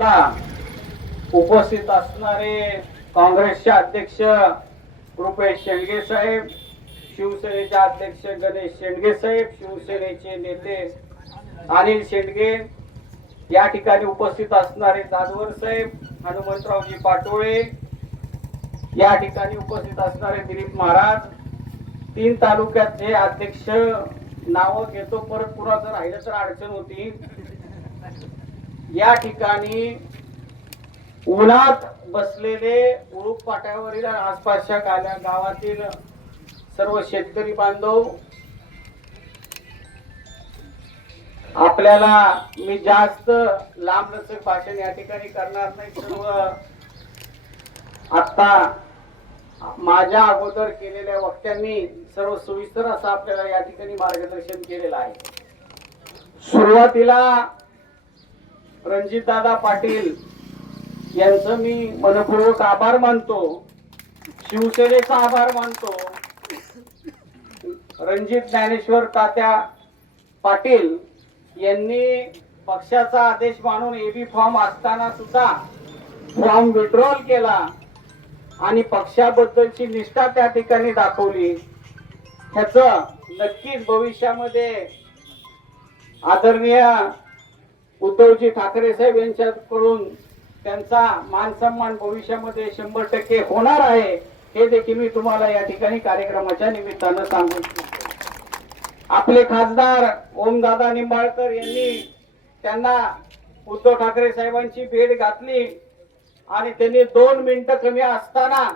ला उपस्थित असणारे काँग्रेसचे अध्यक्ष रुपेश शेंडगे साहेब शिवसेनेचे अध्यक्ष गणेश शेंडगे साहेब शिवसेनेचे नेते अनिल शेंडगे या ठिकाणी उपस्थित असणारे दादवर साहेब हनुमंतरावजी पाटोळे या ठिकाणी उपस्थित असणारे दिलीप महाराज तीन तालुक्याचे अध्यक्ष नावं घेतो परत पुरा जर राहिलं तर अडचण होती. या ठिकाणी उन्हात बसलेले उळूक पाट्यावरील आसपासच्या गाल्या गावातील सर्व शेतकरी बांधव आपल्याला मी जास्त लांब लचक भाषण या ठिकाणी करणार नाही. सर्व आता माझ्या अगोदर केलेल्या वक्त्यांनी सर्व सविस्तर असं आपल्याला या ठिकाणी मार्गदर्शन केलेलं आहे. सुरुवातीला रणजितदादा पाटील यांचं मी मनपूर्वक आभार मानतो. शिवसेनेचा आभार मानतो. रणजित ज्ञानेश्वर तात्या पाटील यांनी पक्षाचा आदेश मानून एबी फॉर्म असताना सुद्धा फॉर्म विड्रॉल केला आणि पक्षाबद्दलची निष्ठा त्या ठिकाणी दाखवली. ह्याच नक्कीच भविष्यामध्ये आदरणीय उद्धवजी ठाकरे साहेब यांच्याकडून त्यांचा मान सन्मान भविष्यामध्ये शंभर टक्के होणार आहे हे देखील मी तुम्हाला या ठिकाणी कार्यक्रमाच्या निमित्तानं सांगू इच्छितो. आपले खासदार ओमदादा निंबाळकर यांनी त्यांना उद्धव ठाकरे साहेबांची भेट घातली आणि त्यांनी दोन मिनिटं कमी असताना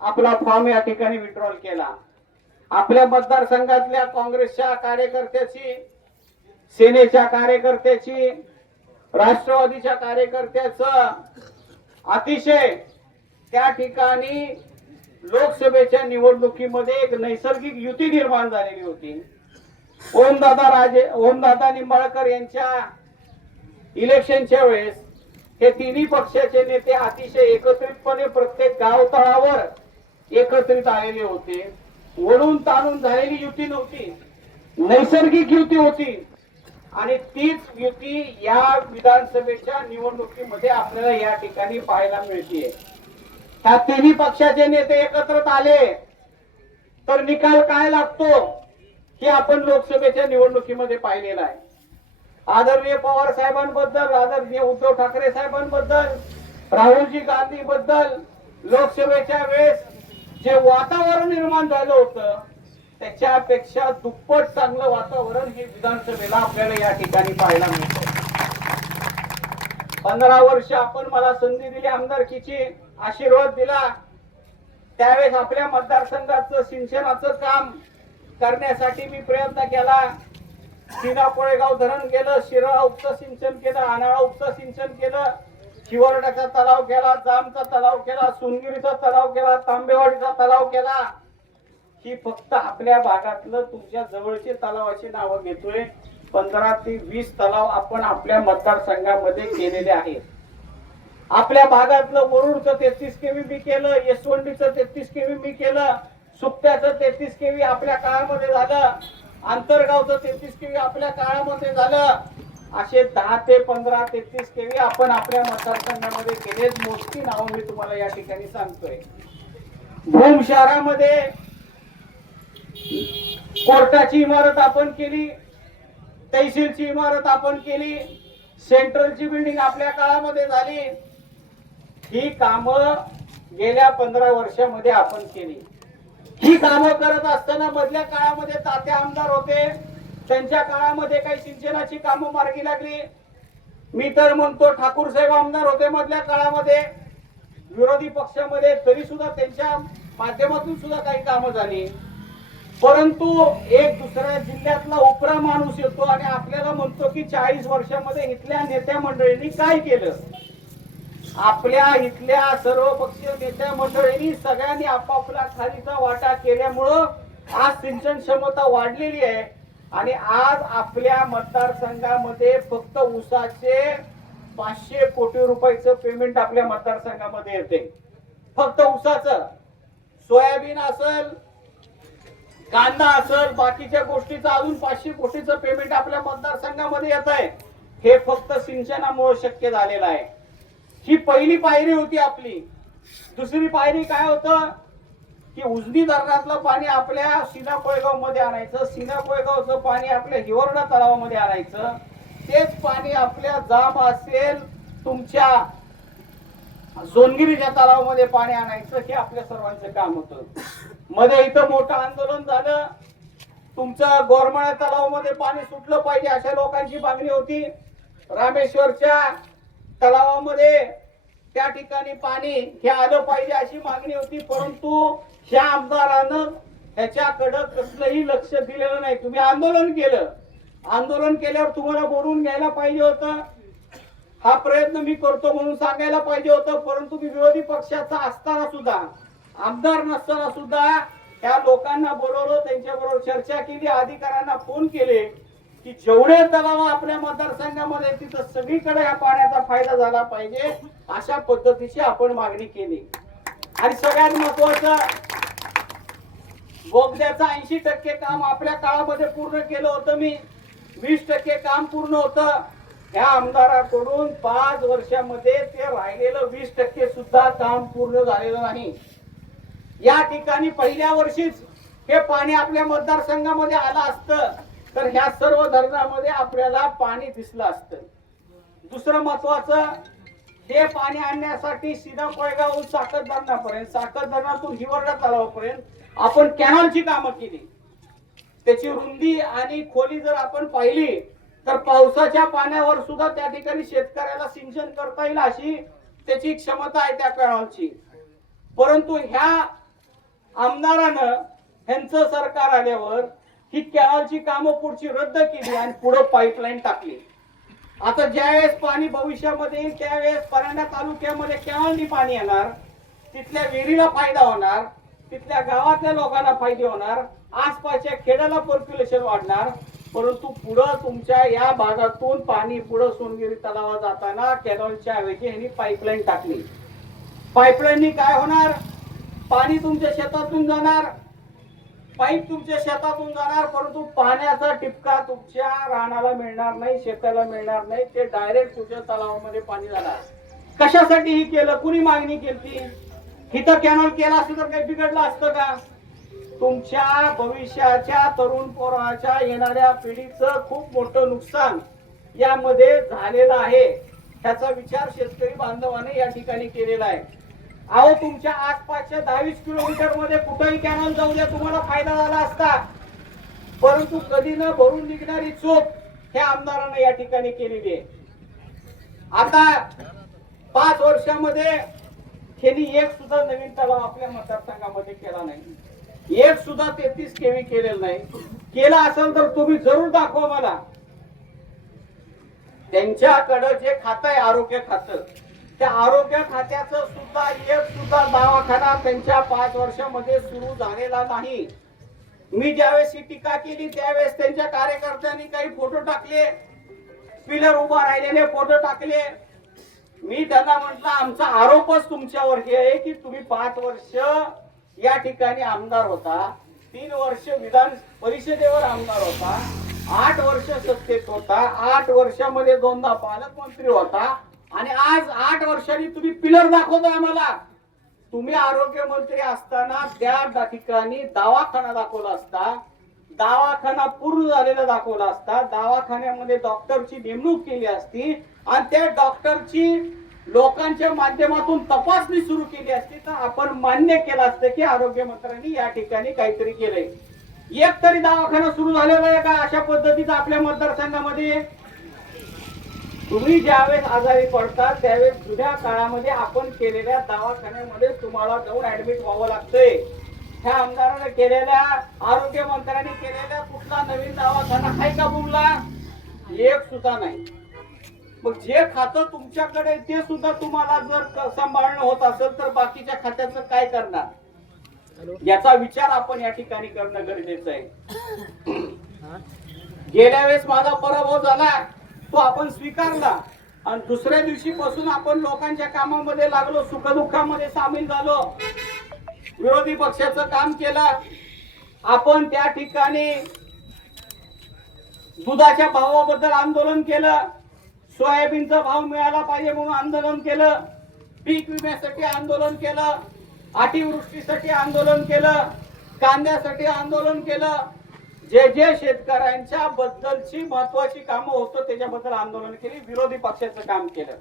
आपला फॉर्म या ठिकाणी विड्रॉल केला. आपल्या मतदारसंघातल्या काँग्रेसच्या कार्यकर्त्याची सेनेच्या कार्यकर्त्याची राष्ट्रवादीच्या कार्यकर्त्याचं अतिशय त्या ठिकाणी लोकसभेच्या निवडणुकीमध्ये एक नैसर्गिक युती निर्माण झालेली होती. ओमदादा राजे ओमदादा निंबाळकर यांच्या इलेक्शनच्या वेळेस हे तिन्ही पक्षाचे नेते अतिशय एकत्रितपणे प्रत्येक गावतळावर एकत्रित आलेले होते. वळून ताणून झालेली युती नव्हती. नैसर्गिक युती होती. आणि तीच युती या विधानसभेच्या निवडणुकीमध्ये आपल्याला या ठिकाणी पाहायला मिळते ह्या तिन्ही पक्षाचे नेते एकत्रित आले तर निकाल काय लागतो हे आपण लोकसभेच्या निवडणुकीमध्ये पाहिलेला आहे. आदरणीय पवार साहेबांबद्दल आदरणीय उद्धव ठाकरे साहेबांबद्दल राहुलजी गांधी बद्दल लोकसभेच्या वेळेस जे वातावरण निर्माण झालं होतं त्याच्यापेक्षा दुप्पट चांगलं वातावरण हे विधानसभेला आपल्याला या ठिकाणी पाहायला मिळतं. पंधरा वर्ष आपण मला संधी दिली आमदारकीची आशीर्वाद दिला. त्यावेळेस आपल्या मतदारसंघाचं सिंचनाचं काम करण्यासाठी मी प्रयत्न केला. सीना कोळेगाव धरण केलं शिराळा उपच सिंचन केलं आनाळा उपच सिंचन केलं. शिवरडाचा तलाव केला जामचा तलाव केला सुनगिरीचा तलाव केला तांबेवाडीचा तलाव केला. की फक्त आपल्या भागातलं तुमच्या जवळचे तलावाची नावं घेतोय. पंधरा ते वीस तलाव आपण आपल्या मतदारसंघामध्ये केलेले आहेत. आपल्या भागातलं वरुडचं तेहतीस केवी मी केलं यशवंडीचं तेहतीस केवी मी केलं सुप्त्याचं तेहतीस केवी आपल्या काळामध्ये झालं आंतरगावचं तेहतीस केवी आपल्या काळामध्ये झालं असे दहा ते पंधरा तेहतीस केवी आपण आपल्या मतदारसंघामध्ये केलेच मोजकी नावं मी तुम्हाला या ठिकाणी सांगतोय. भूम शहरामध्ये कोर्टाची इमारत आपण केली तहसीलची इमारत आपण केली सेंट्रलची बिल्डिंग आपल्या काळामध्ये झाली. ही कामं गेल्या पंधरा वर्षामध्ये आपण केली. ही कामं करत असताना मधल्या काळामध्ये तात्या आमदार होते. त्यांच्या काळामध्ये काही सिंचनाची कामं मार्गी लागली. मी तर म्हणतो ठाकूर साहेब आमदार होते मधल्या काळामध्ये. विरोधी पक्षामध्ये तरी सुद्धा त्यांच्या माध्यमातून सुद्धा काही कामं झाली. परंतु एक दुसऱ्या जिल्ह्यातला उपरा माणूस येतो आणि आपल्याला म्हणतो की चाळीस वर्षामध्ये इथल्या नेत्या मंडळींनी काय केलं? आपल्या इथल्या सर्व पक्षीय नेत्या मंडळींनी सगळ्यांनी आपापला खालीचा वाटा केल्यामुळं आज सिंचन क्षमता वाढलेली आहे. आणि आज आपल्या मतदारसंघामध्ये फक्त ऊसाचे पाचशे कोटी रुपयाचं पेमेंट आपल्या मतदारसंघामध्ये येते. फक्त ऊसाचं. सोयाबीन असेल कांदा असेल बाकीच्या गोष्टीचं अजून पाचशे कोटीचं पेमेंट आपल्या मतदारसंघामध्ये येत आहे. हे फक्त सिंचनामुळे शक्य झालेलं आहे. ही पहिली पायरी होती आपली. दुसरी पायरी काय होतं? की उजनी धरणातलं पाणी आपल्या सीना कोळगावमध्ये आणायचं सीना कोळेगावचं पाणी आपल्या हिवरडा तलावामध्ये आणायचं. तेच पाणी आपल्या जाम असेल तुमच्या सोनगिरीच्या तलावामध्ये पाणी आणायचं हे आपल्या सर्वांचं काम होतं. मध्ये इथं मोठं आंदोलन झालं. तुमचं गोरमाळ्या तलावामध्ये पाणी सुटलं पाहिजे अशा लोकांची मागणी होती. रामेश्वरच्या तलावामध्ये त्या ठिकाणी पाणी हे आलं पाहिजे अशी मागणी होती परंतु ह्या आमदारानं ह्याच्याकडं कसलंही लक्ष दिलेलं नाही. तुम्ही आंदोलन केलं. आंदोलन केल्यावर तुम्हाला बोलून घ्यायला पाहिजे होतं. हा प्रयत्न मी करतो म्हणून सांगायला पाहिजे होतं परंतु मी विरोधी पक्षाचा असताना सुद्धा आमदार नसताना सुद्धा त्या लोकांना बोलवलं त्यांच्याबरोबर चर्चा केली अधिकाऱ्यांना फोन केले की जेवढे तलाव आपल्या मतदारसंघामध्ये तिथं सगळीकडे या पाण्याचा फायदा झाला पाहिजे अशा पद्धतीची आपण मागणी केली. आणि सगळ्यात महत्वाचं बोगद्याचं ऐंशी टक्के काम आपल्या काळामध्ये पूर्ण केलं होतं मी. वीस टक्के काम पूर्ण होतं. ह्या आमदाराकडून पाच वर्षामध्ये ते राहिलेलं वीस टक्के सुद्धा काम पूर्ण झालेलं नाही. या ठिकाणी पहिल्या वर्षीच हे पाणी आपल्या मतदारसंघामध्ये आलं असतं तर ह्या सर्व धरणामध्ये आपल्याला पाणी दिसलं असतं. दुसरं महत्वाचं हे पाणी आणण्यासाठी सीधा कोळगावहून साखर धरणापर्यंत साखर धरणातून हिवरडा तलावापर्यंत आपण कॅनॉलची कामं केली. त्याची रुंदी आणि खोली जर आपण पाहिली तर पावसाच्या पाण्यावर सुद्धा त्या ठिकाणी शेतकऱ्याला सिंचन करता येईल अशी त्याची क्षमता आहे त्या कॅनॉलची परंतु ह्या आमदारानं ह्यांचं सरकार आल्यावर ही कॅनलची कामं पुढची रद्द केली आणि पुढे पाईपलाईन टाकली. आता ज्यावेळेस पाणी भविष्यामध्ये येईल त्यावेळेस परांडा तालुक्यामध्ये कॅनलनी पाणी येणार तिथल्या विहिरीला फायदा होणार तिथल्या गावातल्या लोकांना फायदे होणार आसपासच्या खेड्याला पॉप्युलेशन वाढणार परंतु पुढं तुमच्या या भागातून पाणी पुढं सोनगिरी तलावा जाताना कॅनॉलच्या ऐवजी ह्यांनी पाईपलाईन टाकली. पाईपलाईननी काय होणार? पाणी तुमच्या शेतातून जाणार. पाईप तुमच्या शेतातून जाणार परंतु पाण्याचा टिपका तुमच्या रानाला मिळणार नाही शेताला मिळणार नाही. ते डायरेक्ट तुमच्या तलावामध्ये पाणी जाणार. कशासाठी ही केलं? कुणी मागणी केली? हिथं कॅनॉल केला असतं तर काही बिघडलं असतं का? तुमच्या भविष्याच्या तरुण पोराच्या येणाऱ्या पिढीचं खूप मोठं नुकसान यामध्ये झालेलं आहे. त्याचा विचार शेतकरी बांधवाने या ठिकाणी केलेला आहे. अहो तुमच्या आसपासच्या दहावीस किलोमीटरमध्ये कुठेही कॅनल जाऊ द्या तुम्हाला फायदा झाला असता. परंतु कधी न भरून निघणारी चूक ह्या आमदाराने या ठिकाणी केलेली आहे. आता पाच वर्षामध्ये त्यांनी एक सुद्धा नवीन तलाव आपल्या मतदारसंघामध्ये केला नाही. एक सुद्धा तेहतीस केवी केलेलं नाही. केला असेल तर तुम्ही जरूर दाखवा मला. त्यांच्याकडं जे खातं आहे आरोग्य खातं त्या आरोग्य खात्याचं सुद्धा एक सुद्धा दवाखाना त्यांच्या पाच वर्षामध्ये सुरू झालेला नाही. मी ज्यावेळेस ही टीका केली त्यावेळेस त्यांच्या कार्यकर्त्यांनी काही फोटो टाकले. पिलर उभा राहिलेले फोटो टाकले. मी त्यांना म्हटलं आमचा आरोपच तुमच्यावर हे आहे की तुम्ही पाच वर्ष या ठिकाणी आमदार होता. तीन वर्ष विधान परिषदेवर आमदार होता. आठ वर्ष सत्तेत होता. आठ वर्षामध्ये दोनदा पालकमंत्री होता. आणि आज आठ वर्षांनी तुम्ही पिलर दाखवता आम्हाला. तुम्ही आरोग्यमंत्री असताना त्या ठिकाणी दवाखाना दाखवला असता. दवाखाना पूर्ण झालेला दाखवला असता. दवाखान्यामध्ये डॉक्टरची नेमणूक केली असती. आणि त्या डॉक्टरची लोकांच्या माध्यमातून तपासणी सुरू केली असती तर आपण मान्य केलं असतं की आरोग्य मंत्र्यांनी या ठिकाणी काहीतरी केलंय. एक तरी दवाखाना सुरू झालेला आहे का अशा पद्धतीचा आपल्या मतदारसंघामध्ये? तुम्ही ज्यावेळेस आजारी पडतात त्यावेळेस जुन्या काळामध्ये आपण केलेल्या दवाखान्यामध्ये तुम्हाला जाऊन ऍडमिट व्हावं लागतंय. ह्या आमदाराने केलेल्या आरोग्य मंत्र्यांनी केलेल्या कुठला नवीन दवाखाना आहे का बुमला? एक सुद्धा नाही. मग जे खातं तुमच्याकडे ते सुद्धा तुम्हाला जर सांभाळणं होत असेल तर बाकीच्या खात्याचं काय करणार? याचा विचार आपण या ठिकाणी करणं गरजेचं आहे. गेल्या वेळेस माझा पराभव झाला तो आपण स्वीकारला. आणि दुसऱ्या दिवशी पासून आपण लोकांच्या कामामध्ये लागलो सुखदुःखामध्ये सामील झालो. विरोधी पक्षाचं काम केलं. आपण त्या ठिकाणी दुधाच्या भावाबद्दल आंदोलन केलं. सोयाबीनचा भाव मिळाला पाहिजे म्हणून आंदोलन केलं. पीक विम्यासाठी आंदोलन केलं. अतिवृष्टीसाठी आंदोलन केलं. कांद्यासाठी आंदोलन केलं. जे जे शेतकऱ्यांच्या बद्दलची महत्वाची कामं होतं त्याच्याबद्दल आंदोलन केली. विरोधी पक्षाचं काम केलं.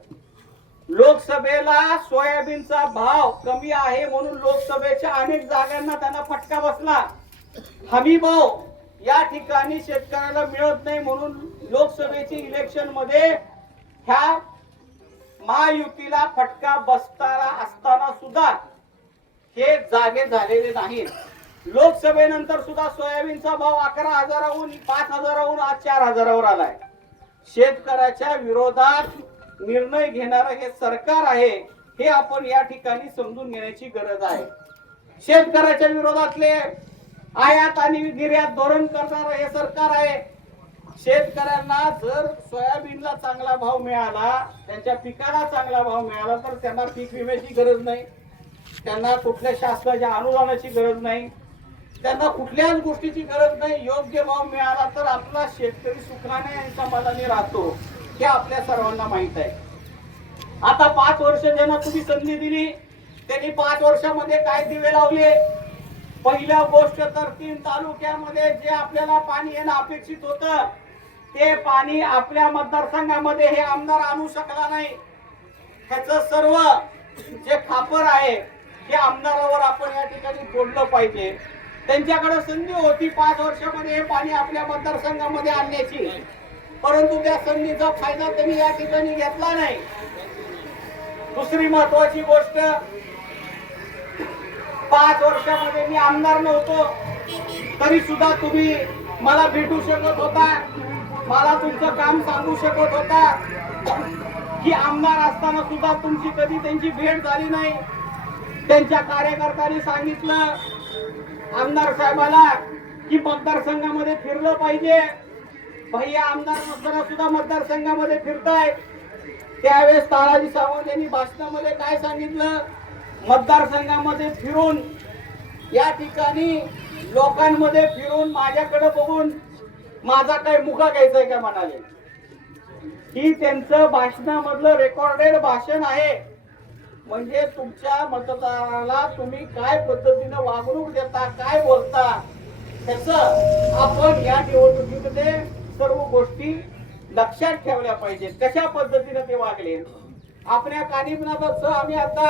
लोकसभेला सोयाबीनचा भाव कमी आहे म्हणून लोकसभेच्या अनेक जागांना त्यांना फटका बसला. हमी भाव या ठिकाणी शेतकऱ्याला मिळत नाही म्हणून लोकसभेची इलेक्शनमध्ये ह्या महायुतीला फटका बसताना असताना सुद्धा हे जागे झालेले नाहीत. लोकसभेनंतर सुद्धा सोयाबीनचा भाव अकरा हजाराहून पाच हजाराहून आज चार हजारावर आलाय. शेतकऱ्याच्या विरोधात निर्णय घेणारं हे सरकार आहे हे आपण या ठिकाणी समजून घेण्याची गरज आहे. शेतकऱ्याच्या विरोधातले आयात आणि निर्यात धोरण करणारं हे सरकार आहे शेतकऱ्यांना जर सोयाबीनला चांगला भाव मिळाला त्यांच्या पिकाला चांगला भाव मिळाला तर त्यांना पीक विम्याची गरज नाही. त्यांना कुठल्या शासनाच्या अनुदानाची गरज नाही. त्यांना कुठल्याच गोष्टीची गरज नाही. योग्य भाव मिळाला तर आपला शेतकरी सुखाने आणि समाधानी राहतो हे आपल्या सर्वांना माहीत आहे. आता पाच वर्ष ज्यांना तुम्ही संधी दिली त्यांनी पाच वर्षामध्ये काय दिवे लावले? पहिल्या गोष्ट तर तीन तालुक्यामध्ये जे आपल्याला पाणी येणं अपेक्षित होतं ते पाणी आपल्या मतदारसंघामध्ये हे आमदार आणू शकला नाही. ह्याच सर्व जे खापर आहे हे आमदारावर आपण या ठिकाणी फोडलं पाहिजे. त्यांच्याकडे संधी होती पाच वर्षामध्ये हे पाणी आपल्या मतदारसंघामध्ये आणण्याची. परंतु त्या संधीचा फायदा त्यांनी या ठिकाणी घेतला नाही. दुसरी महत्वाची गोष्ट पाच वर्षामध्ये मी आमदार नव्हतो. तरी सुद्धा तुम्ही मला भेटू शकत होता. मला तुमचं काम सांगू शकत होता की आमदार असताना सुद्धा तुमची कधी त्यांची भेट झाली नाही. त्यांच्या कार्यकर्त्यांनी सांगितलं आमदार साहेबाला की मतदारसंघामध्ये फिरलं पाहिजे. भैया आमदार नसताना सुद्धा मतदारसंघामध्ये फिरताय. त्यावेळेस ताराजी सावंत यांनी भाषणामध्ये काय सांगितलं? मतदारसंघामध्ये फिरून या ठिकाणी लोकांमध्ये फिरून माझ्याकडे बघून माझा काय मुका घ्यायचा आहे का म्हणाले? ही त्यांचं भाषणामधलं रेकॉर्डेड भाषण आहे. म्हणजे तुमच्या मतदाराला तुम्ही काय पद्धतीनं वागणूक देता काय बोलता त्याच आपण या निवडणुकीमध्ये सर्व गोष्टी लक्षात ठेवल्या पाहिजेत. कशा पद्धतीनं ते वागले? आपल्या कानिमनाथाचं आम्ही आता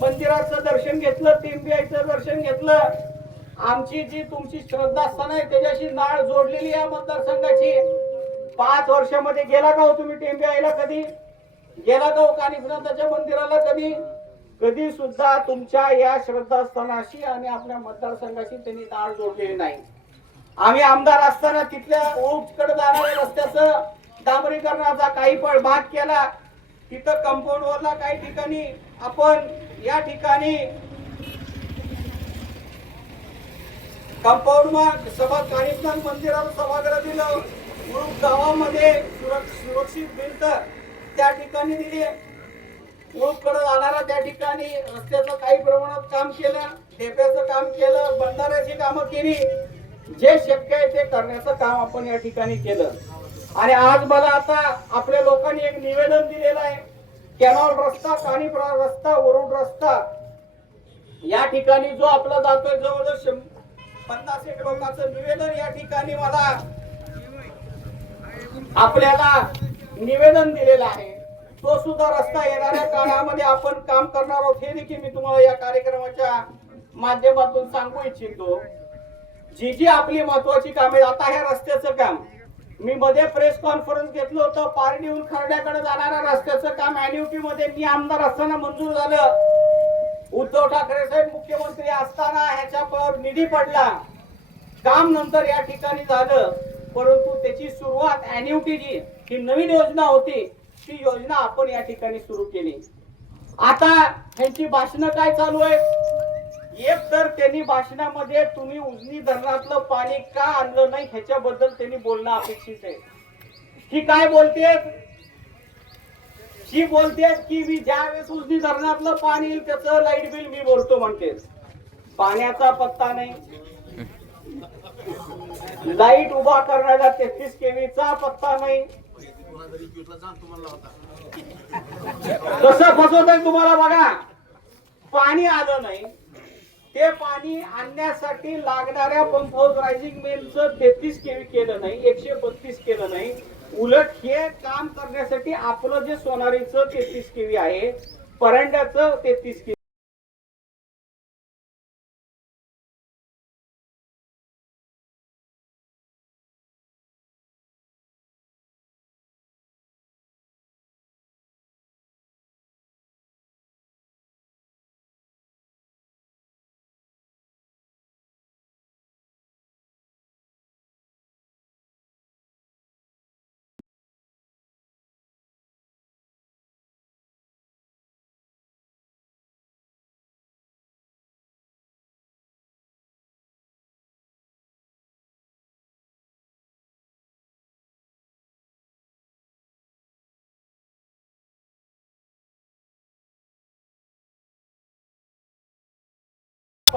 मंदिराचं दर्शन घेतलं टेंबियाचं दर्शन घेतलं. आमची जी तुमची श्रद्धास्थान आहे त्याच्याशी नाळ जोडलेली आहे मतदारसंघाची. पाच वर्षामध्ये गेला का हो तुम्ही टेंबियाला कधी? गेला का हो कानिफनाथाच्या मंदिराला कधी? कधी सुद्धा तुमच्या या श्रद्धास्थानाशी आणि आपल्या मतदारसंघाशी त्यांनी नाळ जोडलेली नाही. आम्ही आमदार असताना तिथल्या ओटकडे जाणाऱ्या रस्त्याचं डांबरीकरणाचा काही पण भाग केला. तिथं कंपाऊंड वरला काही ठिकाणी आपण या ठिकाणी कंपाऊंड सभा कानिस्तान मंदिराला सभागृह दिलं. म्हणून गावामध्ये सुरक्षित भिंत त्या ठिकाणी दिली. कडे जाणारा त्या ठिकाणी रस्त्याचं काही प्रमाणात काम केलं ढेप्याचं काम केलं बंधाऱ्याची कामं केली. जे शक्य आहे ते करण्याचं काम आपण या ठिकाणी केलं. आणि आज मला आता आपल्या लोकांनी एक निवेदन दिलेलं आहे. कॅनॉल रस्ता पाणी रस्ता वरुड रस्ता या ठिकाणी जो आपला जातोय जवळजवळ पन्नास एक लोकांचं निवेदन या ठिकाणी मला आपल्याला निवेदन दिलेलं आहे. तो सुद्धा रस्ता येणाऱ्या काळामध्ये आपण काम करणार आहोत हे देखील मी तुम्हाला या कार्यक्रमाच्या माध्यमातून सांगू इच्छितो. जी जी आपली महत्वाची कामे आता ह्या रस्त्याचं काम मी मध्ये प्रेस कॉन्फरन्स घेतलं होतं पारडीहून खरड्याकडे जाणाऱ्या रस्त्याचं काम अॅन्युटी मध्ये मी आमदार असताना मंजूर झालं. उद्धव ठाकरे साहेब मुख्यमंत्री असताना ह्याच्यावर निधी पडला. काम नंतर या ठिकाणी झालं परंतु त्याची सुरुवात अॅन्युटी जी ही नवीन योजना होती ती योजना आपण या ठिकाणी सुरू केली. आता ह्यांची भाषणं काय चालू आहे एक तर त्यांनी भाषणामध्ये तुम्ही उजनी धरणातलं पाणी का आणलं नाही ह्याच्याबद्दल त्यांनी बोलणं अपेक्षित आहे. ही काय बोलते ही बोलते की मी ज्या वेळेस उजनी धरणातलं पाणी येईल त्याचं लाइट बिल मी भरतो म्हणते. पाण्याचा पत्ता नाही. लाइट उभा करण्याचा तेहतीस केवीचा पत्ता नाही. कसं फसवत तुम्हाला बघा. पाणी आलं नाही. ते पाणी आणण्यासाठी लागणाऱ्या पंप हाऊस रायझिंग मेनचं तेहतीस केवी केलं नाही एकशे बत्तीस केलं नाही. उलट हे काम करण्यासाठी आपलं जे सोनारीचं तेहतीस केवी आहे परांड्याचं तेहतीस केवी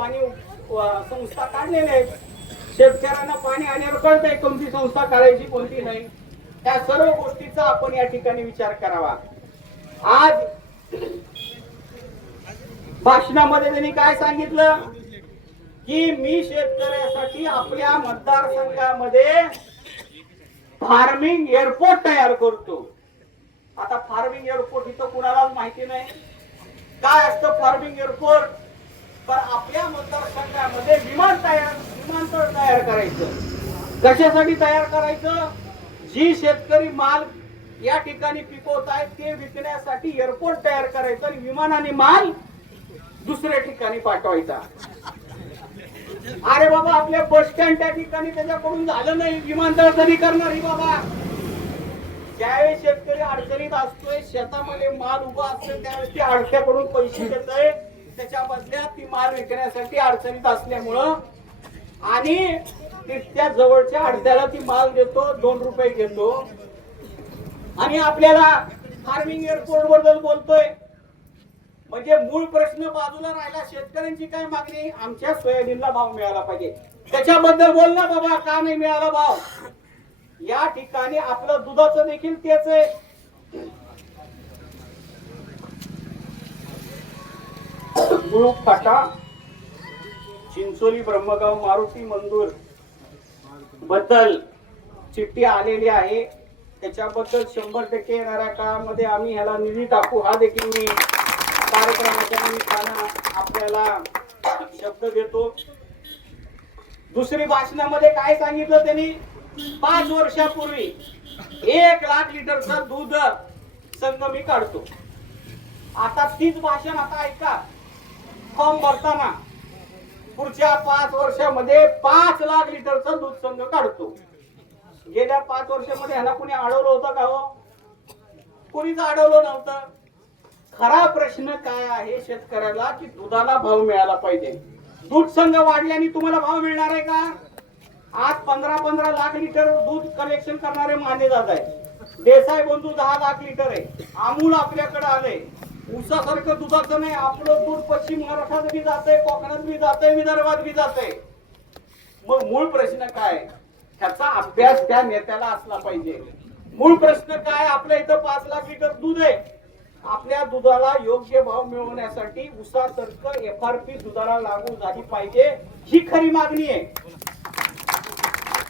पाणी संस्था काढलेल्या आहेत. शेतकऱ्यांना पाणी आल्यावर कळतंय कोणती संस्था काढायची कोणती नाही. त्या सर्व गोष्टीचा आपण या ठिकाणी विचार करावा. आज भाषणामध्ये त्यांनी काय सांगितलं? की मी शेतकऱ्यासाठी आपल्या मतदारसंघामध्ये फार्मिंग एअरपोर्ट तयार करतो. आता फार्मिंग एअरपोर्ट इथं कुणालाच माहिती नाही. काय असतं फार्मिंग एअरपोर्ट? तर आपल्या मतदारसंघामध्ये विमान तयार विमानतळ तयार करायचं. कशासाठी तयार करायचं? जी शेतकरी माल या ठिकाणी पिकवत आहेत ते विकण्यासाठी एअरपोर्ट तयार करायचं आणि विमानाने माल दुसऱ्या ठिकाणी पाठवायचा. अरे बाबा आपल्या बस स्टँड त्या ठिकाणी त्याच्याकडून झालं नाही. विमानतळ कधी करणार ही बाबा. ज्यावेळेस शेतकरी अडचणीत असतोय शेतामध्ये माल उभा असतोय त्यावेळेस ते अडक्याकडून पैसे देतोय. त्याच्या बदल्यात ती माल विकण्यासाठी अडचणीत असल्यामुळं आणि त्या जवळच्या अडद्याला ती माल देतो दोन रुपये घेतो. आणि आपल्याला फार्मिंग एअरपोर्टबद्दल बोलतोय. म्हणजे मूळ प्रश्न बाजूला राहिला शेतकऱ्यांची काय मागणी? आमच्या सोयाबीनला भाव मिळाला पाहिजे. त्याच्याबद्दल बोल ना बाबा का नाही मिळाला भाव? या ठिकाणी आपलं दुधाचं देखील तेच आहे. गुळू फाटा चिंचोली ब्रह्मगाव मारुती मंदूरबद्दल चिठ्ठी आलेली आहे. त्याच्याबद्दल शंभर टक्के येणाऱ्या काळामध्ये आम्ही ह्याला निधी टाकू. हा देखील मी कार्यक्रमाच्या निमित्तानं आपल्याला शब्द देतो. दुसरी भाषणामध्ये काय सांगितलं त्यांनी? पाच वर्षापूर्वी एक लाख लिटरचा दूध संघ मी काढतो. आता तीच भाषण आता ऐका. फॉर्म भरताना पुढच्या पाच वर्षामध्ये पाच लाख लिटरचा दूध संघ काढतो. गेल्या पाच वर्षामध्ये ह्याला कोणी अडवलं होतं का हो? कोणीच अडवलं नव्हतं? खरा प्रश्न काय आहे शेतकऱ्याला की दुधाला भाव मिळाला पाहिजे. दूध संघ वाढल्याने तुम्हाला भाव मिळणार आहे का? आज पंधरा पंधरा लाख लिटर दूध कलेक्शन करणारे मान्य जात आहे देसाई बंधू दहा लाख लिटर आहे. अमूल आपल्याकडे आले ऊसासारखं दुधाचं नाही आपलं दूध पश्चिम महाराष्ट्रात बी जातंय कोकणात बी जातंय विदर्भात बी जाते मग मूळ प्रश्न काय? ह्याचा अभ्यास त्या नेत्याला असला पाहिजे. मूळ प्रश्न काय? आपल्या इथं पाच लाख लिटर दूध आहे. आपल्या दुधाला योग्य भाव मिळवण्यासाठी उसासारखं एफ आर पी दुधाला लागू झाली पाहिजे ही खरी मागणी आहे.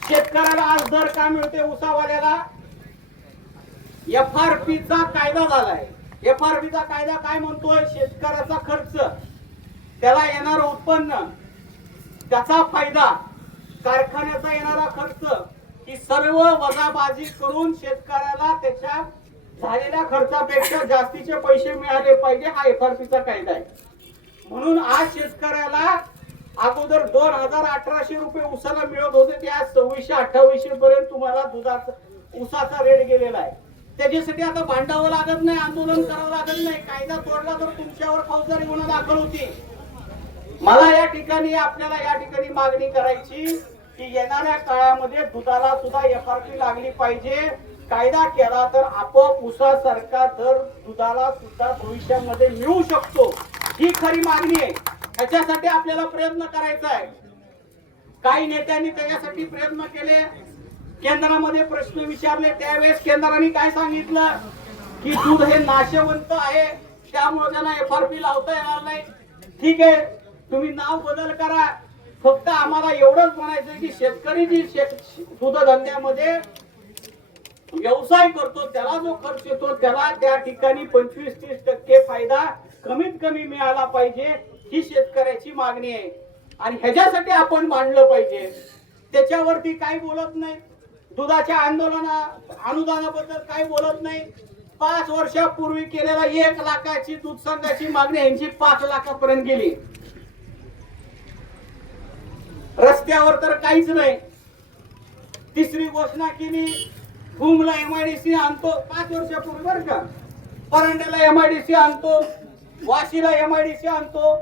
शेतकऱ्याला आज दर का मिळते उसावाल्याला? एफ आर पी चा कायदा झालाय. एफ आर पीचा कायदा काय म्हणतोय? शेतकऱ्याचा खर्च. त्याला येणार उत्पन्न. त्याचा फायदा. कारखान्याचा येणारा खर्च. ही सर्व वजाबाजी करून शेतकऱ्याला त्याच्या झालेल्या खर्चापेक्षा जास्तीचे पैसे मिळाले पाहिजे हा एफ आर पीचा कायदा आहे. म्हणून आज शेतकऱ्याला अगोदर दोन हजार अठराशे रुपये उसाला मिळत होते. ते आज सव्वीसशे अठ्ठावीसशे पर्यंत तुम्हाला दुधाचा उसाचा रेट गेलेला आहे. त्याच्यासाठी आता भांडावं लागत नाही आंदोलन करावं लागत नाही. कायदा तोडला तर तुमच्यावर फौजदारी गुन्हा दाखल होती. मला या ठिकाणी आपल्याला या ठिकाणी मागणी करायची की येणाऱ्या काळामध्ये दुधाला सुद्धा एफ आर पी लागली पाहिजे. कायदा केला तर आपोआप उसासारखा दर दुधाला सुद्धा भविष्यामध्ये मिळू शकतो. ही खरी मागणी आहे. ह्याच्यासाठी आपल्याला प्रयत्न करायचा आहे. काही नेत्यांनी त्याच्यासाठी प्रयत्न केले. केंद्रामध्ये प्रश्न विचारले त्यावेळेस केंद्राने काय सांगितलं? की दूध हे नाशवंत आहे त्यामुळे त्यांना एफ आर पी लावता येणार नाही. ठीक आहे तुम्ही नाव बदल करा. फक्त आम्हाला एवढंच म्हणायचं की शेतकरी जी शेत दूधधंद्यामध्ये व्यवसाय करतो त्याला जो खर्च येतो त्याला त्या ठिकाणी पंचवीस तीस टक्के फायदा कमीत कमी मिळाला पाहिजे ही शेतकऱ्याची मागणी आहे. आणि ह्याच्यासाठी आपण मांडलं पाहिजे. त्याच्यावरती काही बोलत नाही दुधाच्या आंदोलना अनुदानाबद्दल काही बोलत नाही. पाच वर्षापूर्वी केलेला एक लाखाची दूध संघाची मागणी यांची पाच लाखापर्यंत गेली. रस्त्यावर तर काहीच नाही. तिसरी घोषणा केली भूमला एमआयडीसी आणतो. पाच वर्षापूर्वी बरं का. परंड्याला एमआयडीसी आणतो वाशीला एमआयडीसी आणतो.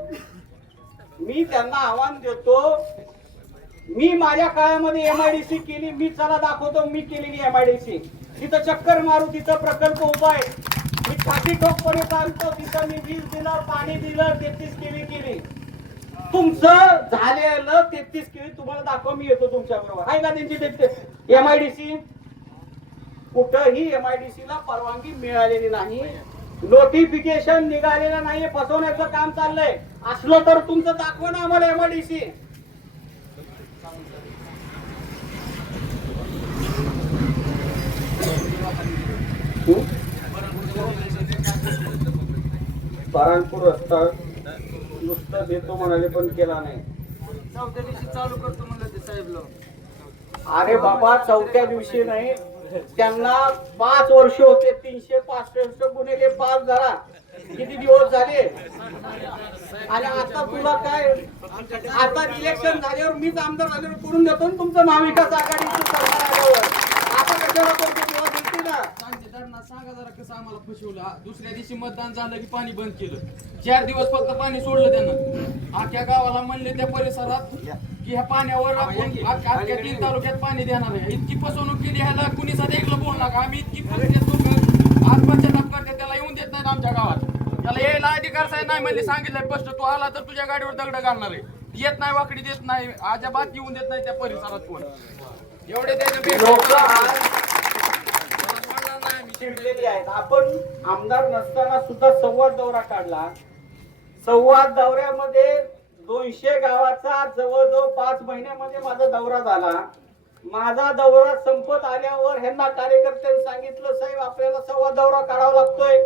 मी त्यांना आव्हान देतो मी माझ्या काळामध्ये एमआयडीसी केली मी चला दाखवतो मी केलेली एमआयडीसी तिथं चक्कर मारू तिथं प्रकल्प उभा आहे. मी छाती ठोकपणे चालतो तिथं मी वीज दिलं पाणी दिलं तेहतीस केली केली. तुमचं झालेलं तेहतीस केली तुम्हाला दाखव मी येतो तुमच्या बरोबर आहे का त्यांची एमआयडीसी कुठंही एमआयडीसी ला परवानगी मिळालेली नाही. नोटिफिकेशन निघालेलं नाहीये फसवण्याचं काम चाललंय. असलं तर तुमचं दाखवा ना आम्हाला एमआयडीसी बाराणपूर रस्ता नुसतं देतो म्हणाले पण केला नाही. चौथ्या दिवशी चालू करतो म्हणलं ते साहेब अरे बाबा चौथ्या दिवशी नाही. त्यांना पाच वर्ष होते तीनशे पासष्ट गुन्हे पाच झाला. किती दिवस झाले? आणि आता तुला काय? आता इलेक्शन झाल्यावर मीच आमदार झाल्यावर करून देतो तुमचं महाविकास आघाडीचं सरकार आल्यावर. आता कशाला सांगा जरा कसं आम्हाला फसवलं. दुसऱ्या दिवशी मतदान झालं की पाणी बंद केलं. चार दिवस फक्त पाणी सोडलं त्यांना. अख्ख्या गावाला म्हणले त्या परिसरात की ह्या पाण्यावर आपण अख्ख्या तीन तालुक्यात पाणी देणार आहे. इतकी फसवणूक केली ह्याला कुणी सध्या एकलं बोल नका. आम्ही इतकी फसवणूक लोक आत्महत्या करते त्याला येऊन देत नाहीत आमच्या गावात. त्याला यायला अधिकार साहेब नाही म्हणले. सांगितलंय स्पष्ट तू आला तर तुझ्या गाडीवर दगड घालणार आहे. येत नाही वाकडी देत नाही. अजिबात येऊन देत नाही त्या परिसरात कोण. एवढे त्याचे लोक आज चिडलेली आहेत. आपण आमदार नसताना सुद्धा संवाद दौरा काढला. संवाद दौऱ्यामध्ये दोनशे गावाचा जवळजवळ पाच महिन्यामध्ये माझा दौरा झाला. माझा दौरा संपत आल्यावर ह्यांना कार्यकर्त्यांनी सांगितलं साहेब आपल्याला संवाद दौरा काढावा लागतोय.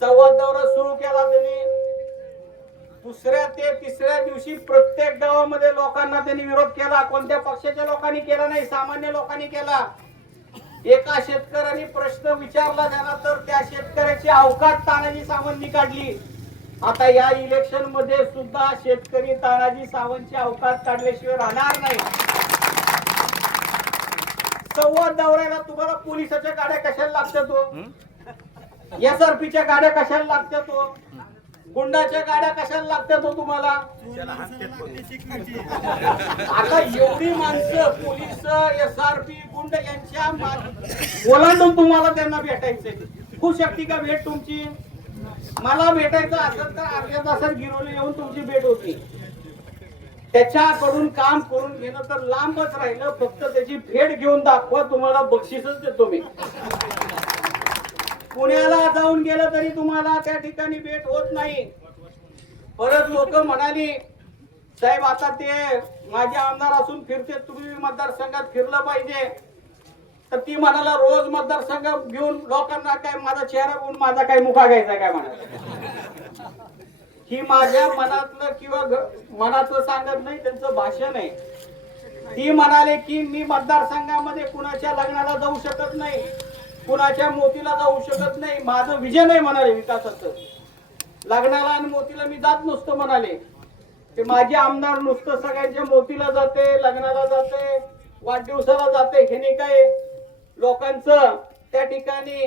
संवाद दौरा सुरू केला त्यांनी. दुसऱ्या ते तिसऱ्या दिवशी प्रत्येक गावामध्ये लोकांना त्यांनी विरोध केला. कोणत्या पक्षाच्या लोकांनी केला नाही सामान्य लोकांनी केला. एका शेतकऱ्याने प्रश्न विचारला त्याला तर त्या शेतकऱ्याची अवकाश तानाजी सावंतनी काढली. आता या इलेक्शनमध्ये सुद्धा शेतकरी तानाजी सावंतची अवकाश काढल्याशिवाय राहणार नाही. संवाद दौऱ्याला तुम्हाला पोलिसाच्या गाड्या कशाला लागतात हो? एसआरपीच्या गाड्या कशाला लागतात हो? गुंडाच्या गाड्या कशाला लागतात हो तुम्हाला? आता एवढी माणसं पोलीस एस आर यांच्या ओलांडून तुम्हाला त्यांना भेटायचंय. होऊ शकते का भेट तुमची? मला भेटायचं असेल तर अर्ध्या तासात गिरवली येऊन तुमची भेट होती. त्याच्याकडून काम करून घेणं तर लांबच राहिलं. फक्त त्याची भेट घेऊन दाखवा तुम्हाला बक्षीसच देतो मी. पुण्याला जाऊन गेलं तरी तुम्हाला त्या ठिकाणी भेट होत नाही. परत लोक म्हणाली साहेब आता ते माझे आमदार असून फिरते तुम्ही मतदारसंघात फिरलं पाहिजे. तर ती म्हणाला रोज मतदारसंघ घेऊन लोकांना काय माझा चेहरा बघून माझा काय मुखा घ्यायचा काय म्हणाला? ही माझ्या मनातलं किंवा घ- मनातलं सांगत नाही त्यांचं भाषण आहे. ती म्हणाले की मी मतदारसंघामध्ये कुणाच्या लग्नाला जाऊ शकत नाही कुणाच्या मोतीला जाऊ शकत नाही माझं विजन आहे म्हणाले विकासाचं. लग्नाला आणि मोतीला मी जात नुसतं म्हणाले. ते माझे आमदार नुसतं सगळ्यांच्या मोतीला जाते लग्नाला जाते वाढदिवसाला जाते हे नाही काय. लोकांचं त्या ठिकाणी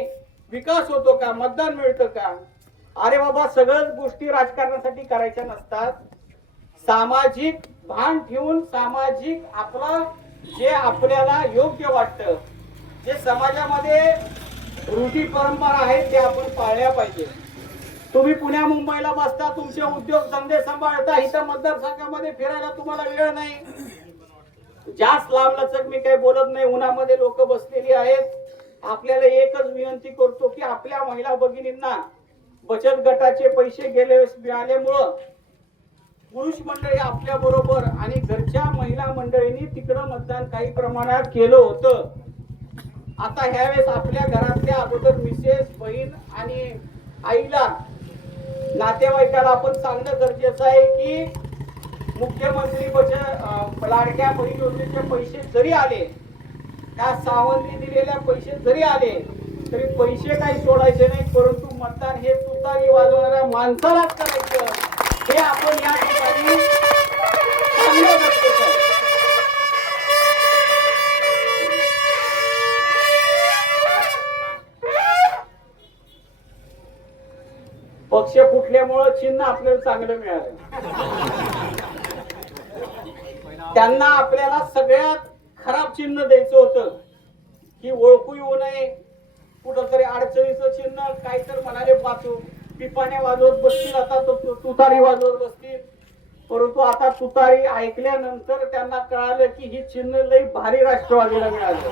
विकास होतो का? मतदान मिळतं का? अरे बाबा सगळ्याच गोष्टी राजकारणासाठी करायच्या नसतात. सामाजिक भान ठेवून सामाजिक आपलं जे आपल्याला योग्य वाटतं जे समाजामध्ये रूढी परंपरा आहेत ते आपण पाळल्या पाहिजे. तुम्ही पुण्या मुंबईला बसता तुमचे उद्योग धंदे सांभाळता इथं मतदारसंघामध्ये फिरायला तुम्हाला वेळ नाही. जास्त लांबलचक मी काही बोलत नाही. उन्हामध्ये लोक बसलेली आहेत. आपल्याला एकच विनंती करतो की आपल्या महिला भगिनींना बचत गटाचे पैसे गेले मिळाल्यामुळं पुरुष मंडळी आपल्या बरोबर आणि घरच्या महिला मंडळींनी तिकडं मतदान काही प्रमाणात केलं होतं. आता ह्यावेळेस आपल्या घरातल्या अगोदर मिसेस बहीण आणि आईला नातेवाईकाला आपण सांगणं गरजेचं आहे की मुख्यमंत्री म्हणजे, बचत लाडक्या परियोजनेचे पैसे जरी आले त्या सावंतने दिलेल्या पैसे जरी आले तरी पैसे काही सोडायचे नाही परंतु मतदान हे तुतारी वाजवणाऱ्या माणसालाच करायचं. हे आपण या ठिकाणी पक्ष फुटल्यामुळं चिन्ह आपल्याला चांगलं मिळालं. त्यांना आपल्याला सगळ्यात खराब चिन्ह द्यायचं होतं. की ओळखू येऊ नये. कुठंतरी अडचणीचं चिन्ह काय तर म्हणाले वाचू पिपाने वाजवत बसतील आता तो तुतारी वाजवत बसतील. परंतु आता तुतारी ऐकल्यानंतर त्यांना कळालं की ही चिन्ह लई भारी राष्ट्रवादीला मिळालं.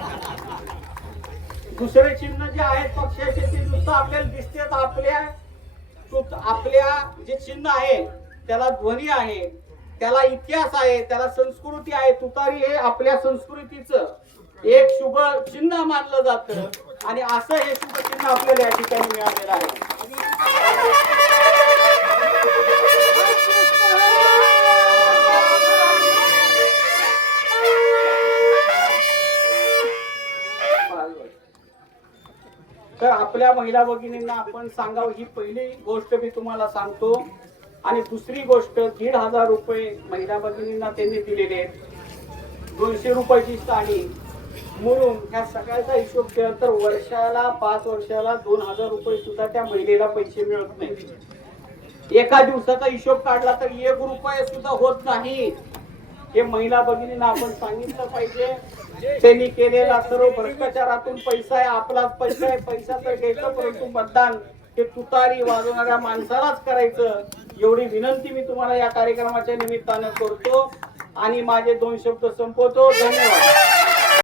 दुसरे चिन्ह जे आहेत पक्षाचे ते नुसतं आपल्याला दिसतेच आपल्या आपल्या जे चिन्ह आहे त्याला ध्वनी आहे. त्याला इतिहास आहे त्याला संस्कृती आहे तुतारी हे आपल्या संस्कृतीचं. एक शुभ चिन्ह मानलं जातं आणि असं हे शुभ चिन्ह आपल्याला या ठिकाणी मिळालेलं आहे. तर आपल्या महिला भगिनींना आपण सांगावं ही पहिली गोष्ट मी तुम्हाला सांगतो. आणि दुसरी गोष्ट दीड हजार रुपये महिला भगिनींना त्यांनी दिलेले आहेत. दोनशे रुपयाची साडी. म्हणून ह्या सगळ्याचा हिशोब केला तर वर्षाला पाच वर्षाला दोन हजार रुपये सुद्धा त्या महिलेला पैसे मिळत नाही एका दिवसाचा हिशोब काढला तर एक रुपये सुद्धा होत नाही. हे महिला भगिनींना आपण सांगितलं पाहिजे. त्यांनी केलेला सर्व भ्रष्टाचारातून पैसा आहे आपलाच पैसा आहे. पैसा तर घ्यायचं परंतु मतदान हे तुतारी वाजवणाऱ्या माणसालाच करायचं. एवढी विनंती मी तुम्हाला या कार्यक्रमाच्या निमित्तानं करतो. आणि माझे दोन शब्द संपवतो. धन्यवाद.